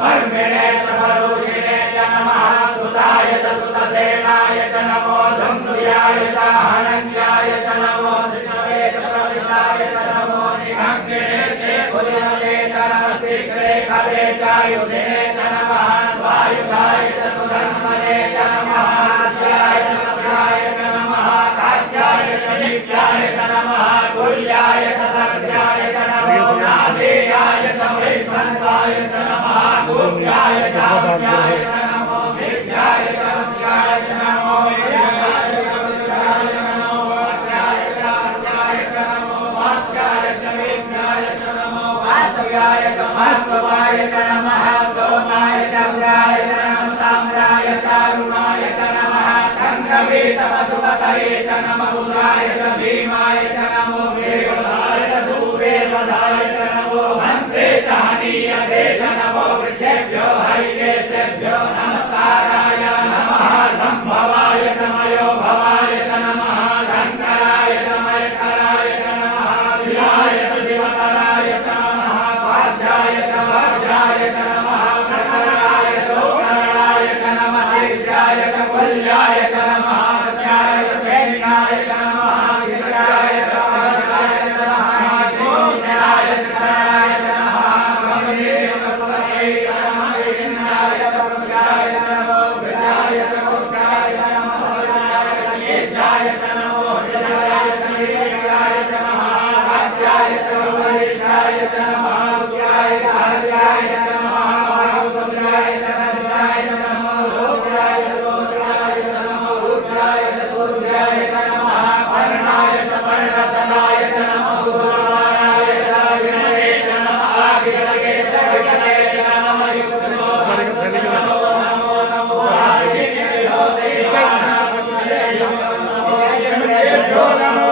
पर्मिणे च परोजिने च नमः सुताय च सुतसेनाय च नमो धनुर्याय च हनन्याय च नमो धृतवे च प्रविशाय च नमो निहङ्गिने च भुजमते च नमः शीघ्रे खले च युधिने च नमः स्वायुधाय च सुधन्वने च नमः अस्याय च नव्याय च नमः काव्याय च दिव्याय च नमः कुल्याय च सस्याय च नमो नादेयाय च वैष्णवाय च नमः गुह्याय च व्याय च नमो विद्याय च विद्याय च नमो विद्याय च विद्याय च नमो वाक्याय च वाक्याय च नमो वाक्याय च विद्याय च नमो वास्तव्याय च वास्तवाय च नमः सोमाय च व्याय च नमः साम्राय च अरुणाय च नमः संगवे च पशुपतये च नमः उदाय च भीमाय च नमो वेदाय च दूरेवदाय च नमो हन्ते च हनीयसे च नमो वृक्षेभ्यो हरिकेशेभ्यो नमस्काराय नमः संभवाय च मयो भवाय च नमः शङ्कराय च मयकराय च नमः शिवाय च शिवतराय च नमः वाद्याय च वाद्याय च नमः प्रकरणाय च उपकरणाय च नमः विद्याय च कुल्याय च नमः सत्याय च प्रेम्याय च नमः शिवाय च भद्राय च नमः गोविन्दाय च चरणाय च नमः गमने च पुरते च नमः इंद्राय च प्रभुजाय च नमो विजयाय च गोत्राय च नमः भद्राय च येजाय च नमो विजयाय च निर्भयाय च नमः वाद्याय च वरिष्ठाय च नमः सुराय च हर्याय च नमः वायुसुराय च हर्षाय च नमः रुद्राय च गोत्राय च नमः रुद्राय च सूर्याय च नमः वर्णाय च वर्णसदाय च नमः गुरुवाराय च विनये च नमः विनये च विनये च नमः युद्धो नमो नमो नमो हरिभ्यो देवानां नमो